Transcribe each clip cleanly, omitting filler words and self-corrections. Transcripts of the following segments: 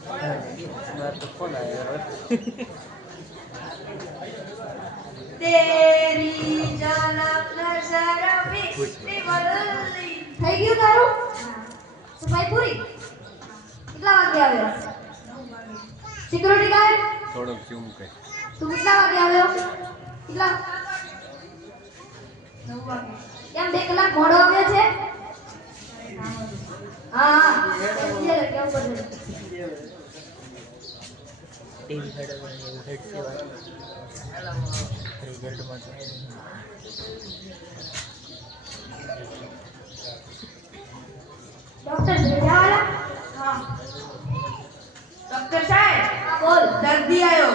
तो फोन आया तेरी झलक नजर बिस्ती वल्ली થઈ ગયું તારું સફાઈ પૂરી કેટલા વાગે આવ્યો સિક્યુરિટી ગાર્ડ થોડોક ઝૂમ કર તું કેટલા વાગે આવ્યો કેટલા 9 વાગે કેમ 2 કલાક મોડો આવ્યો છે હા કેમ કરે ટીવી હડવાની હેડ સેવા રિઝલ્ટ માં ડોક્ટર ભેજાવાલા હા ડોક્ટર સાહેબ હા બોલ દર્દી આવ્યો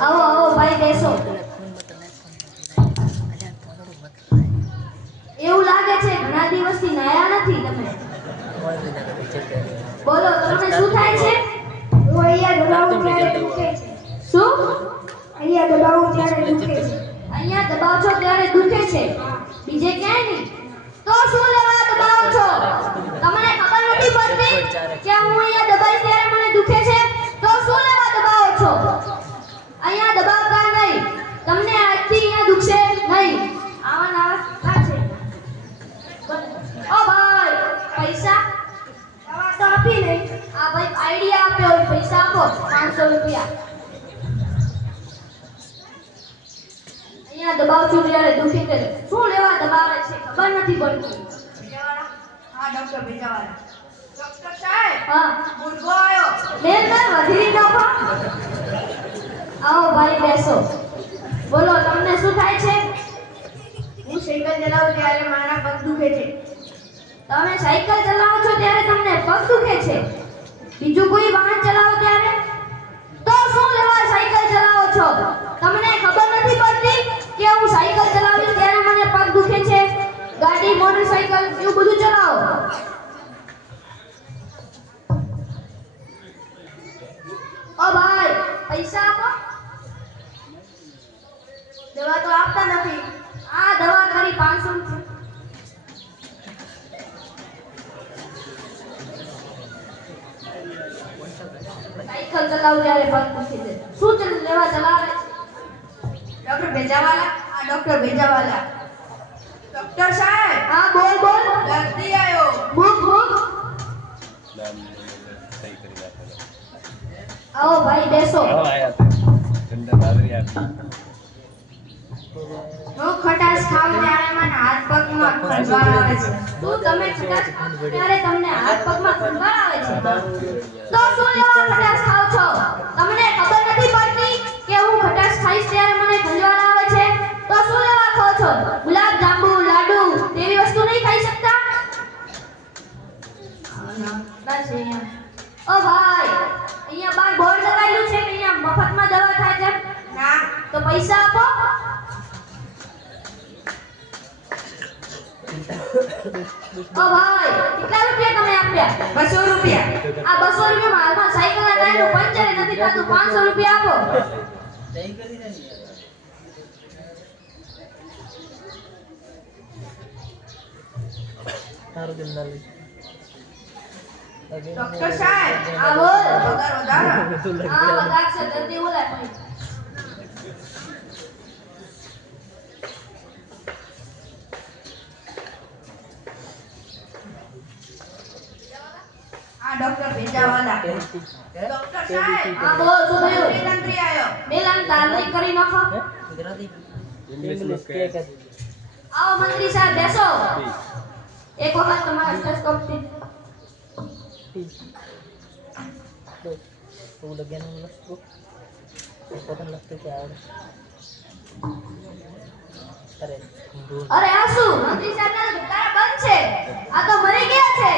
આવો આવો ભાઈ બેસો એવું લાગે છે ઘણા દિવસથી નાયા નથી તમે બોલો તમને શું થાય છે હું અહીંયા દબાવું ત્યારે દુખે છે શું અહીંયા દબાવું ત્યારે દુખે છે અહીંયા દબાવ છો ત્યારે દુખે છે બીજે ક્યાંય નહીં તો શું લેવા દબાવો છો તમને ખબર નથી પડતી કે હું અહીંયા દબાઈ ત્યારે મને દુખે છે તો શું લેવા દબાવો છો અહીંયા દબાવતા નહીં તમને આજથી અહીંયા દુખશે નહીં આવા ના છે ઓ ભાઈ પૈસા દવા તો આપી નહીં આ ભાઈ આઈડિયા આપ્યો પૈસા આપો 500 રૂપિયા અહીંયા દબાવ છું ત્યારે દુખી કરે શું લેવા દબાવે છે ખબર નથી પડતી ભેજાવાળા હા ડોક્ટર ભેજાવાળા ડોક્ટર સાહેબ હા મુર્ગો આવ્યો મેલ વધીરી નાખો આવો ભાઈ બેસો બોલો તમને શું થાય છે હું સાયકલ ચલાવું ત્યારે મારા પગ દુખે છે તમે સાયકલ ચલાવો છો ત્યારે તમને પગ દુખે છે બીજું કોઈ વાહન ચલાવો ત્યારે તો શું લેવા સાયકલ ચલાવો છો તમને ખબર નથી પડતી કે હું સાયકલ ચલાવીશ ત્યારે મને પગ દુખે છે ગાડી મોટરસાયકલ એવું બધું ચલાવો ઓ ભાઈ પૈસા આપો દવા તો આપતા નથી આ દવા કરી 500 સાયકલ ચલાવ ત્યારે પગ દુખે છે શું લેવા ચલાવે ડોક્ટર ભેજાવાલા આ ડોક્ટર ભેજાવાલા ડોક્ટર સાહેબ હા બોલ બોલ દર્દી આયો ભૂખ ભૂખ નામ સહી કરી નાખો આવો ભાઈ બેસો આયા ઠંડા નાદરી આપી હું ખટાશ ખાવ ત્યારે મને હાથ પગમાં ખંજવાળ આવે છે શું તમે ખટાશ ખાવ ત્યારે તમને હાથ પગમાં ખંજવાળ આવે છે તો શું લેવા ખટાશ ખાવ છો તમને ખબર નથી પડતી કે હું ખટાશ ખાઈશ ત્યારે મને ખંજવાળ આવે છે તો શું લેવા ખાવ છો ગુલાબ જાંબુ લાડુ તેવી વસ્તુ નહીં ખાઈ શકતા બસ અહીંયા ઓ ભાઈ અહીંયા બાર બોર્ડ લગાવેલું છે કે અહીંયા મફતમાં દવા થાય છે ના તો પૈસા આપો ઓ ભાઈ કેટલા રૂપિયા તમે આપ્યા 200 રૂપિયા આ 200 રૂપિયામાં હાલમાં સાયકલના ટાયરનું પંચર નથી થતું 500 રૂપિયા આપો સહી કરી દે તારું દિલ ના લે ડોક્ટર સાહેબ આ બોલ વધારો આ વધારશે જલ્દી બોલાય ભાઈ આ ડોક્ટર ભેજાવાલા ડોક્ટર સાહેબ આ બોલ શું થયું મેલંત્રી આયો મેલન તારલી કરી નાખો ગુજરાતી ઇંગ્લિશ કે આવો મંત્રી સાહેબ બેસો એક વખત તમારા સ્ટેથોસ્કોપ થી તો લગન લખતો પોતાને લખતો કે આવડે અરે આ શું મંત્રી સાહેબ ના તારા બંધ છે આ તો મરી ગયા છે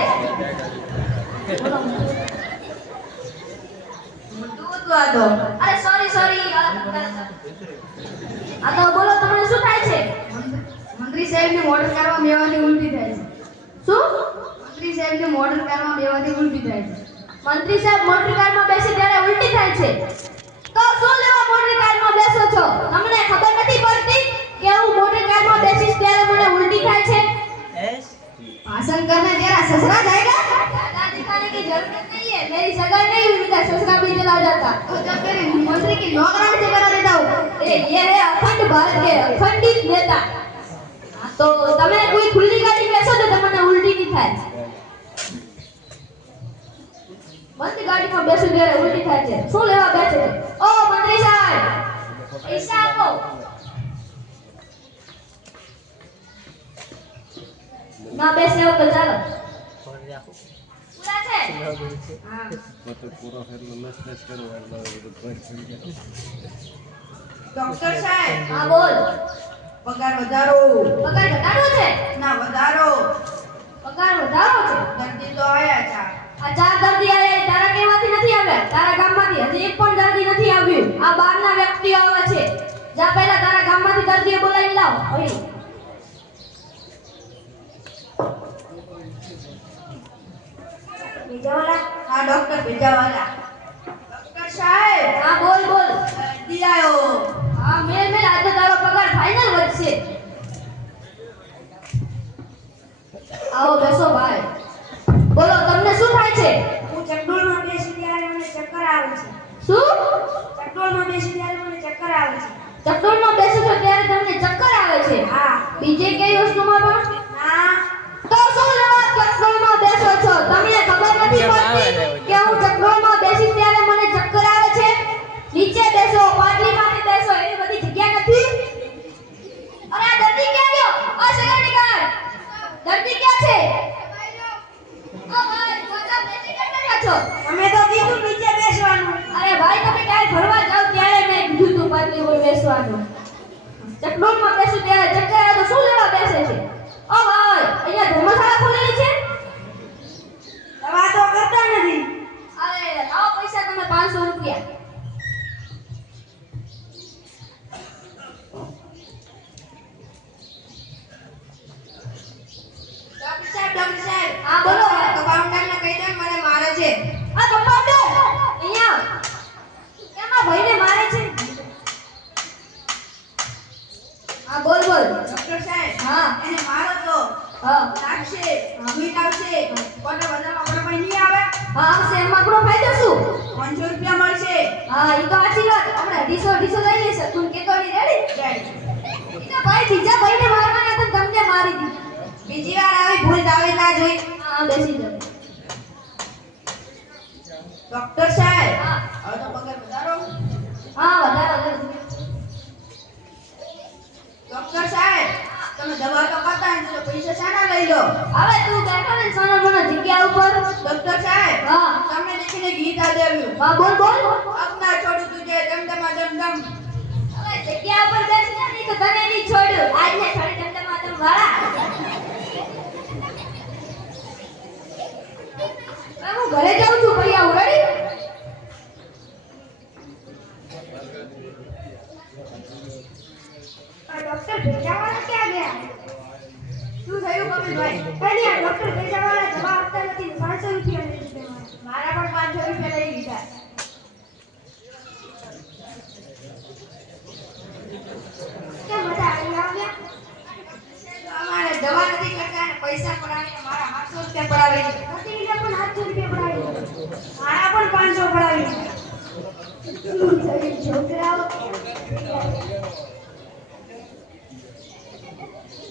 અરે સોરી આ તો બોલો તમને શું થાય છે મંત્રી સાહેબ ને મોડલ કારમાં બેવાની ઉલટી થાય છે શું મંત્રી સાહેબ ને મોડલ કારમાં બેવાની ઉલટી થાય છે મંત્રી સાહેબ મોટર કારમાં બેસે ત્યારે ઉલટી થાય છે તો શું લેવા મોટર કારમાં બેસો છો તમને ખબર નથી પડતી કે હું મોટર કારમાં બેસીશ ત્યારે મને ઉલટી થાય છે शासन करने तेरा ससुरा जाएगा? ज्यादा दिखाने की जरूरत नहीं है, मेरी सगाई नहीं हुई तो ससुरा भी चला जाता। तो जब मेरे मंत्री की नौकरानी से करा देता हूँ। ये है अखंड भारत के अखंडित नेता। तो તમે કોઈ ખુલ્લી ગાડી બેસો તો તમને ઉલટી નહીં થાય। બંધ ગાડીમાં બેસું ત્યારે ઉલટી થાય છે। શું લેવા બેસે છે? ઓ મંત્રી સાહેબ, પૈસા આપો। ના બેસે હો તો ચાલો। ફોન રાખો પૂરા છે? બરાબર છે હા। પોતે પૂરો ફેરલો લસ કરો એટલે બધું ભર થઈ જાય. ડોક્ટર સાહેબ હા બોલ। પગાર વધારો પગાર ઘટાડો છે? ના વધારો પગાર વધારો છે? દર્દી તો આયા છે આ ચાર દર્દી આયા એ તારા કેવાથી નથી આવ્યા, તારા ગામમાંથી હજી એક પણ દર્દી નથી આવ્યું। આ બહારના વ્યક્તિઓ આવે છે। જા પહેલા તારા ગામમાંથી દર્દીઓ બોલાવી લાવ। ઓય બીજાવાલા? હા ડોક્ટર ભેજાવાલા ડોક્ટર સાહેબ હા બોલ બોલ। દર્દી આયો હા મેલ મેલ આજે તારો પગાર ફાઇનલ વધશે। આવો બેસો ભાઈ। બોલો તમને શું થાય છે? હું ચકડોળમાં બેસી ત્યારે મને ચક્કર આવે છે શું? ચકડોળમાં બેસી ત્યારે મને ચક્કર આવે છે ચક્કરમાં બેસો છો ત્યારે તમને ચક્કર આવે છે? હા બીજે કઈ વસ્તુમાં પણ? ના તો શું લેવા ચક્કરમાં બેસો છો? તમને ખબર નથી પડતી કે હું ચક્કરમાં બેસી ત્યારે મને ચક્કર આવે છે? નીચે બેસો, પાટલીમાંથી બેસો, એવી બધી જગ્યા નથી। અરે આ દર્દી ક્યાં ગયો? આ સિક્યુરિટી ગાર્ડ દર્દી ક્યાં છે? ઓ ભાઈ પાછા બેસી કેમ રહ્યા છો? અમે તો કીધું નીચે બેસવાનું અરે ભાઈ તમે ક્યાંય ફરવા જાવ ત્યારે મેં કીધું તું પાટલી પર બેસવાનું। ચક્કરમાં બેસું ત્યારે ચક્કર આવે તો શું લેવા બેસે છે? ઓ ભાઈ અહીંયા ધર્મશાળા ખોલેલી છે? દવા તો કરતા નથી અરે લાવો પૈસા તમે 500 રૂપિયા। ડોક્ટર સાહેબ હા બોલો। કમ્પાઉન્ડરને કહી દો મને મારે છે આ કમ્પાઉન્ડર અહીંયા એમાં ભાઈને મારે છે। હા બોલ બોલ। ડોક્ટર સાહેબ હા એને મારો તો હા લાગશે મીટ આવશે કોને બધામાં આપણે કોઈ નહીં આવે હા આવશે। એમાં આપણો ફાયદો શું? 500 રૂપિયા મળશે હા એ તો સાચી વાત। આપણે 250 લઈ લેશે। તું કેતો નહીં રેડી? એ તો ભાઈ બીજા ભાઈને મારવાના તો તમને મારી દીધી। બીજી વાર આવી ભૂલ દાવે ના જોઈ હા બેસી જાઓ। ડોક્ટર સાહેબ હા હવે તો પગાર વધારો હા વધારો કરજો। ડોક્ટર સાહેબ તમે દવા તો કરતા નથી તો પૈસા શાના લઈ લો હવે તું બેઠો ને સોનો મોનો જગ્યા ઉપર। ડોક્ટર સાહેબ હા તમને દેખીને ગીત આ દેવ્યું હા બોલ બોલ। અપના છોડું તુજે દમદમા દમદમ હવે જગ્યા ઉપર બેસી જા નહીં તો તને નહીં છોડું। આજને છોડી દમદમા દમ વાળા। હું ઘરે જાઉં છું ભાઈ આવું રેડી? ડોક્ટર ભેજાવાળા ક્યાં ગયા? શું થયું કપિલભાઈ કઈ આ ડોક્ટર ભેજાવાળા દવા આપતા નથી 500 રૂપિયા લઈ લીધા। મારા પણ 500 રૂપિયા લઈ લીધા કેમ બધા અહીં આવ્યા? અમારે દવા નથી કરતા અને પૈસા પડાવીને મારા 800 રૂપિયા પડાવી દીધા નથી લીધા પણ 800 રૂપિયા પડાવી મારા પણ 500 પડાવી દીધા છોકરાઓ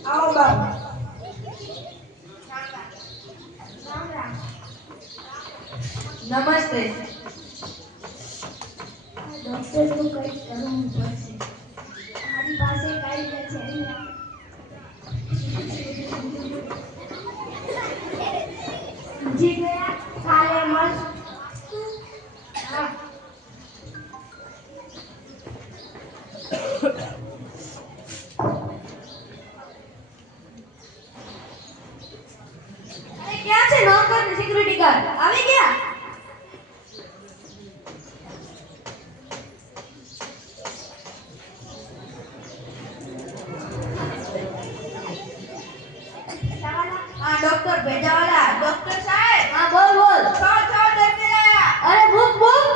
આવો બાપ રામ રામ। નમસ્તે ડોક્ટર નું કઈ કરવું પડશે। મારી પાસે કારીગર છે અહીંયા। જી ગયા કાલે મળ। હા અરે ક્યાં છે નોકર ને સિક્યુરિટી ગાર્ડ? આવી ગયા? હા ડોક્ટર ભેજાવાલા ડોક્ટર સાહેબ હા બોલ બોલ। છ દર્દી લાયા અરે ભૂખ ભૂખ।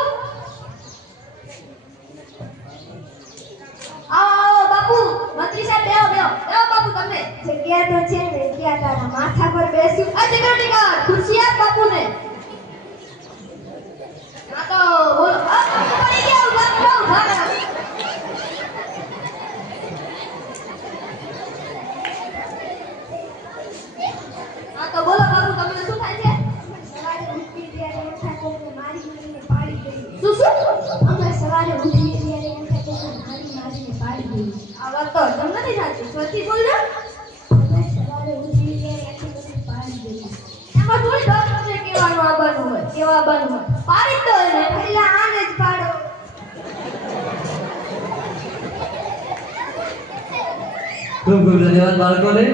આવો આવો બાપુ, મંત્રી સાહેબ બેહો બેહો બેહો બાપુ તમે। જગ્યા તો છે ને જગ્યા તારા માથા પર બેસ્યું. આ સિક્યુરિટી ગાર્ડ ખુરશી આપ બાપુને. આ તો બોલો પડી ગયા ઉભા કરો ઉભા કરો. આ તો બોલો બાપુ તમને શું થાય છે? સવારે ઉઠી ત્યારે એમ થાય કોકને મારીને પાડી દઈએ. શું શું? અમે સવારે ઉઠીએ ત્યારે એમ થાય કોકને મારીને પાડી દઈએ. આ વાત તો હજમ નથી થતી. સ્વતી બોલજો. અમે સવારે ઉઠીએ ત્યારે એમ થાય કોકને પાડી દઈએ. એમાં થોડી ડોક્ટરને કહેવાનું આવવાનું હોય કેવા આવવાનું હોય પાડી જ દો એને. પહેલા આને જ પાડો. ખૂબ ખૂબ ધન્યવાદ બાળકોને.